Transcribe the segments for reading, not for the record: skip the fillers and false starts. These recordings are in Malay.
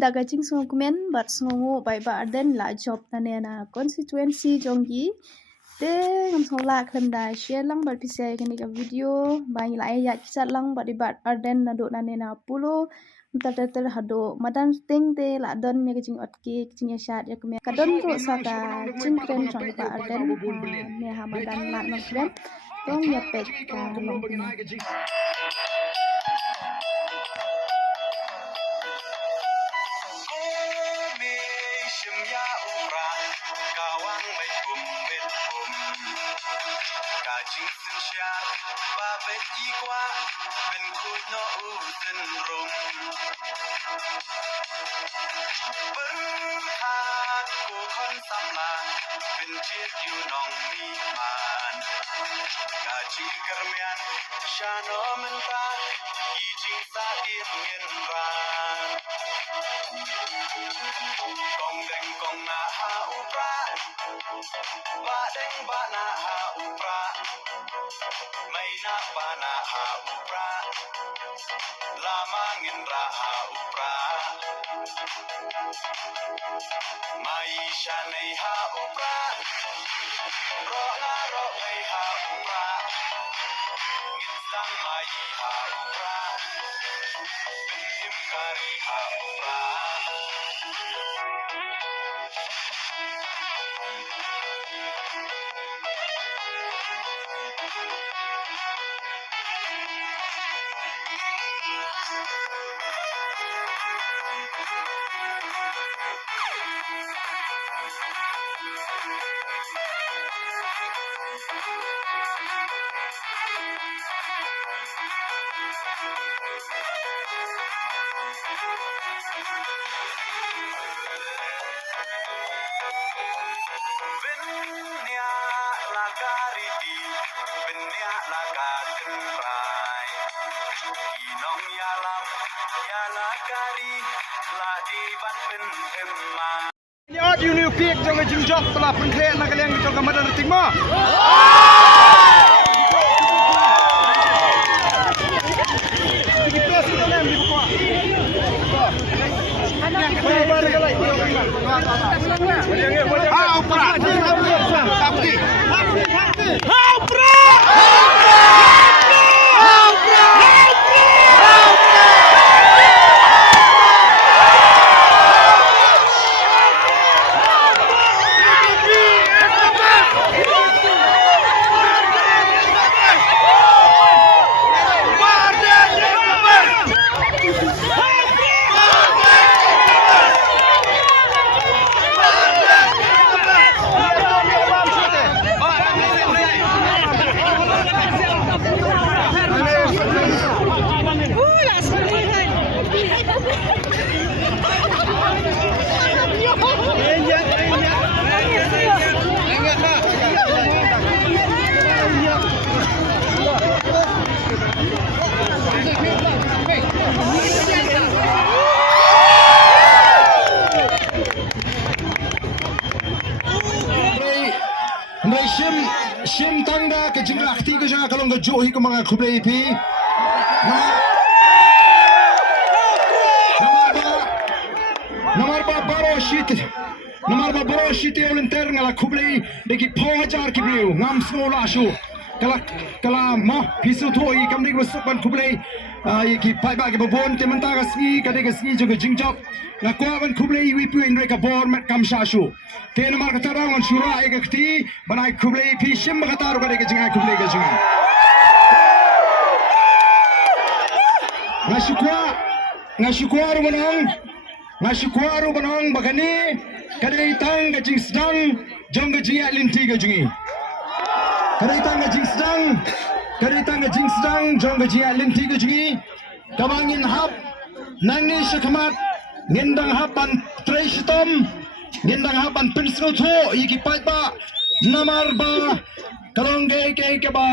da gajing sngkumen bat sngongo bai ba Ardent la job tane na constituency jonggi te ngam sola klem da share lang bat pisai kani ka video bai la Iaid Kjat lang bat di bat Ardent na do nane na Polo ter hado Madanrting te la don me gajing otki jingiaid ya keme kadon ro saka nongkrem jong ba Ardent me ha madan la nongkrem tong ya pek ka nongkrem Uniu piek jong jingjok telah penkret nak kalian jong Madanrting mo. Sim tangda ke jinglakti ke jangan kalau nggak johi ke mga kublai pi. Nomor ba baro shit yang lenter ngala kublai deki pawajar ki beliau ngam sekolah shu. Kala mah pisu thoi kamni masuk ban kublai ki pai ba ke babon tementa ka ski kade ka ski juga jingjok na ko ban kublai wi pu in reka bor met kam sha shu te nomor kata rangan shura ek kti banai kublai pi shim kata ro kade ka jingai kublai ka jingai ngasukwa banong bagani kade itang ka jing sedang jong ka jingai linti ka jingi kade tang jing sedang jong ka jingai linti ka jingi kabangin hap nangni shakamat ngendang hapan treshitom ngendang hapan pinsro tho iki patba namar ba kalong ke ba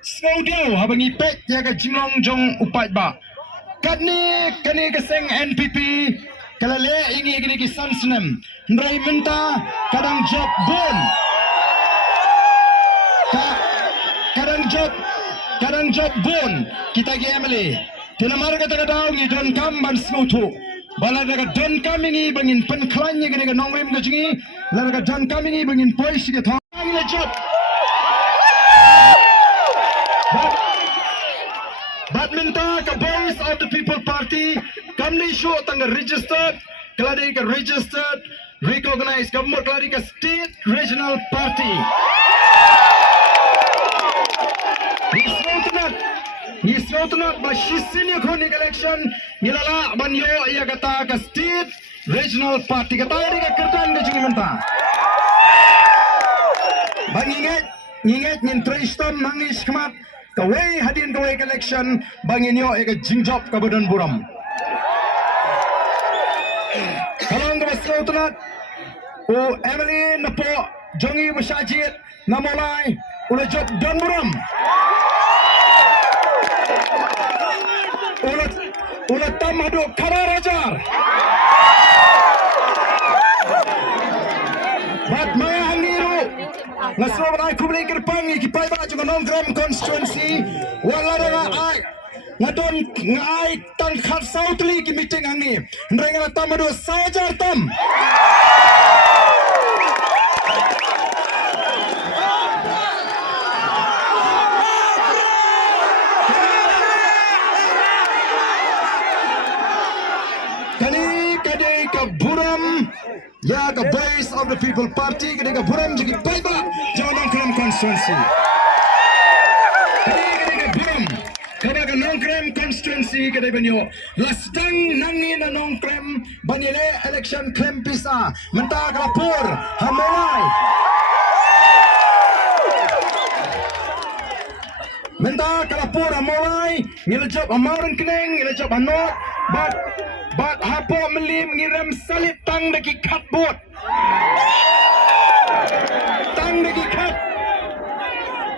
snowdio habangi pet ya ka jinglong jong upat ba kani ka seng NPP kalale ingi gini ki sansnem ndrai minta kadang job bon kadang job bon kita ki emily tenamar kata kadang ni don kam ban snoto Bala daga don kamingi bangin penklanya ke daga nongkrem ke jingi. La daga don kamingi bangin polis ke thang le job. Badminton ke Voice of the People Party kamni show tangga registered keladi ke registered recognized kamur keladi ke state regional party. Nisrotunat basisini khonik election nilala banyo ia kata ke state regional party kata ini ke kertan ke jingi menta. Banginget ngin Tristan mangis kemat kawai Hadien kawai election banginyo ke jingjop ke badan buram. Kalau ke Nisrotunat o Emily napo jongi bersajit namolai ulah job dan buram. Ulat tamadu kararajar. Bat maya hangiru. Ngasro banai kubli kerpangi kipai ba juga nongkrem constituency. Wala dengan ai. Ngadon ngai tang khat sautli ki meeting hangi. Ndrenga tamadu sajar tam. Ya ke Voice of the People Party ketika buram jadi baik-baik jangan nongkrem constituency. Ketika buram ketika nongkrem constituency ketika banyo lastang nangin na nongkrem banyele election claim pisa mentah kelapur hamolai. Mentah kelapur hamolai ngilajab amaran keneng ngilajab anot Bat hapo melim ngiram salib tang daki kat bot. Tang daki kat.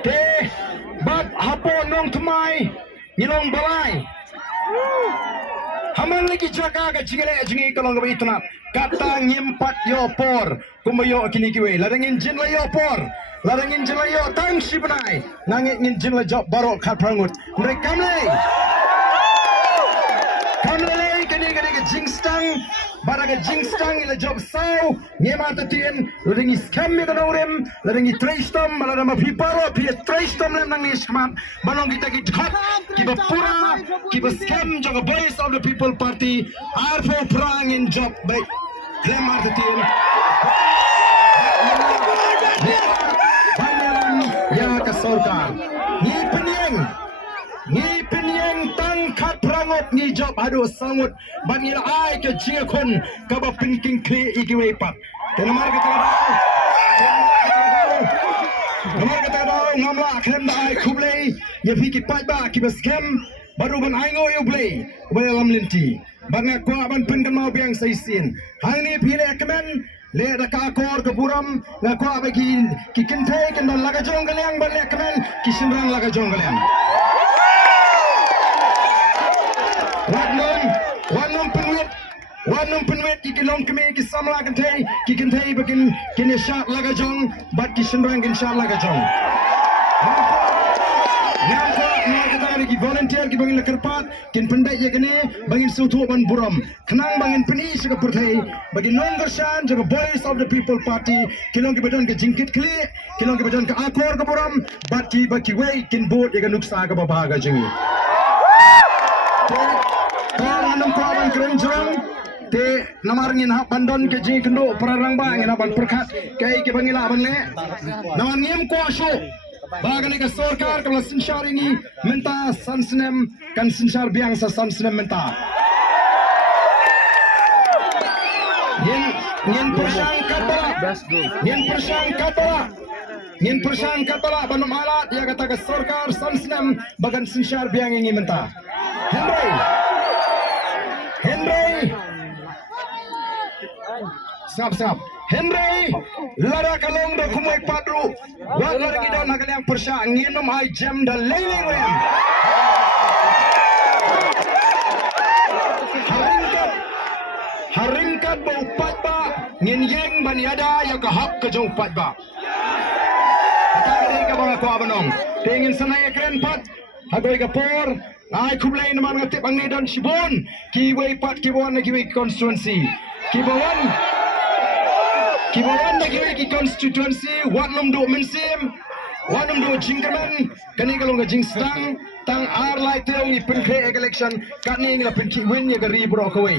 Te bat hapo nong tumai ngilong balai. Haman lagi jaga ke jingi kalong ke itnap. Kata ngimpat yo por kumayo kini kiwe. Ladangin jin la yo por. Ladangin jin la yo tang sibenai. Nangit ngin jin la job barok kat prangut. Mereka kamlei. Jingstang, baraga jingstang ila job sau, Madanrting, ladangi scam me nongkrem, ladangi Tristan, maladama piparo, pia Tristan lem nang nisman, balong kita hot, kiba pura, kiba scam joga Voice of the People Party, arfo perang in job baik, Madanrting. Ya kesorkan, ni penyeng tangkat perangot ni job aduh sangut banil ai ke jiakon kaba pinking kli igiwe pat kenamar kita tahu ngamla akhirnya ai kublei ya fikir pat ba kibas scam baru ban ai ngo yo blei balam linti banga kwa ban pen kan mau biang saisin hang ni pile kemen le da ka kor ke buram na kwa bagi kikin thai kan laga jong galiang ban le kemen kisinrang laga jong galiang Wanum penwet ki kilong kami ki samla kan thai bakin kini syak laga jong bat ki senrang kin syak laga jong. Yang kita lagi volunteer ki bangin lakerpat kin pendai je kene bangin sutu ban buram kenang bangin peni sega perthai bagi Nongkyrshan jaga Voice of the People Party kilong ki badan ke jingkit kli kilong ki badan ke akor ke buram bat ki baki wei kin bot ye nuksa ke babaga jingi. Anam kawan keren jurang te namarngin hak bandon ke jingi kendo perarang bang ina ban perkat kai ke bangila ban le naman ngiem ko asu bagane ke sarkar ke sinshar ini menta sansnem kan sinshar biang sa sansnem menta yen persang katala banum alat ya kata ke sarkar sansnem bagan sinshar biang ini menta Henry Sngap Henry lara kalong do kumai padru wa lara gido nagaliang persya nginom ai jam da leling lem haringkat bau patba ngin yeng ban yada ya ka hak ke jong patba kata ka bang ko abanong tengin sanaya keren pat Hagoi kapor. Ai kublai naman ngatip ang nidon Shibon. Kiway pat kibawan na kiway constituency. Kibawan na kiway ki constituency. Wat nom do mensim. Wat nom do jingkaman. Kani kalong ka jingstang. Tang ar lai teong i penkre election. Kani ngila penki win ya gari bro kaway.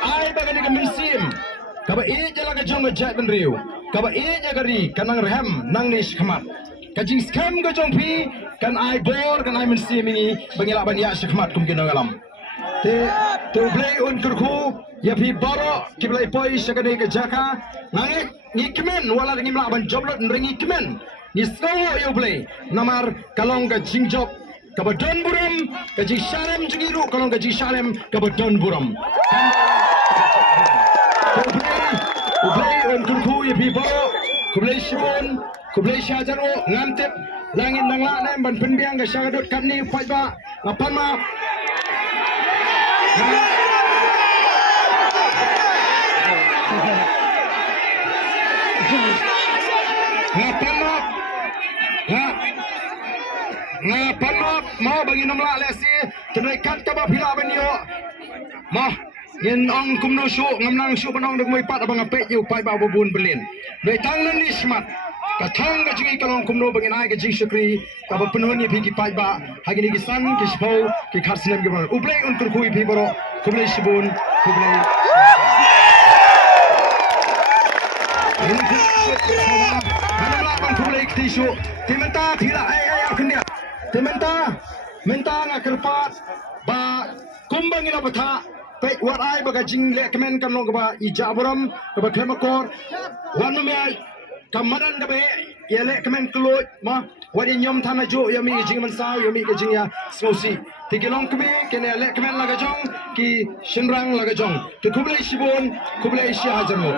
Ai bagani ka mensim. Kaba ieid jala ka jong jat ben riu. Kaba ieid gari kanang rehem nang nish khamat. Kajing skam ka jong pi kan ai bor kan ai mensi mingi bangila ban ya shikmat kum kinang alam. Te blay un kurku ya pi baro ki blay poi shakane ka jaka nangi ni kemen wala ngi mla ban joblot ngi kemen. Ni snow yo blay namar kalong ka jingjob kabadon buram kajing shalem jingiru kalong ka jing shalem kabadon buram. Ublay un kurku ya pi baro kublay shibon kublay shaduh ngam tip langin nang la nem ban penbiang ga shaduh kat ni pai ba ngapan ma ngapan ma bagi nam la lesi tenai kat ka ba phila ben yo ma yen ong kumno shu ngam nang shu banong dek moi pat abang apet yu pai ba bubun belin be tang nan ni smat ka thang ga jingi kalong kumno bangin ai ga jing shukri ka ba penuh ni phiki pai ba hagini ki san ki shpo ki kharsinem ge ban ublai un tur khui phi boro kublai shibun kublai hanamla ban kublai ki shu timenta thila ai akhnia timenta nga kerpat ba kumbang ila batha pek wat ai baga jing le kemen kan long ba ijaburam ka ba kemakor wanu me kamaran ka be ye le kemen kluj ma wadi nyom thana jo ya mi jing man saw ya mi ke jing ya sosi tikilong kebe kene le kemen laga jong ki shinrang laga jong to kublai shibon kublai shi hajanu